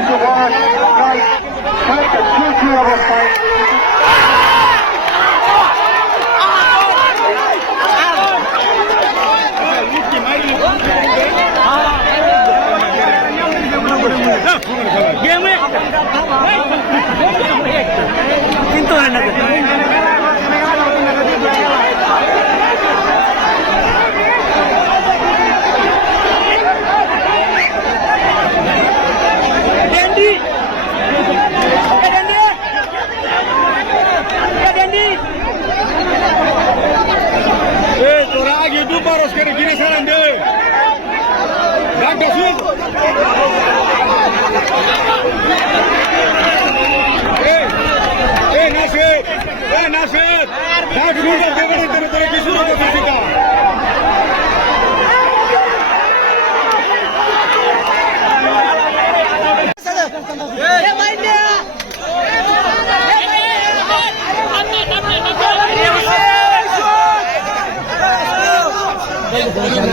বয়স প্রায় কয়েকটা চলছিল অবস্থায় কিন্তু এই তোরা আগে দু পারস করে গিরে সারান দে ডাক দেখুন এই এই নাসির। এই নাসির ডাক শুরু করতে পারে তোরা তোরা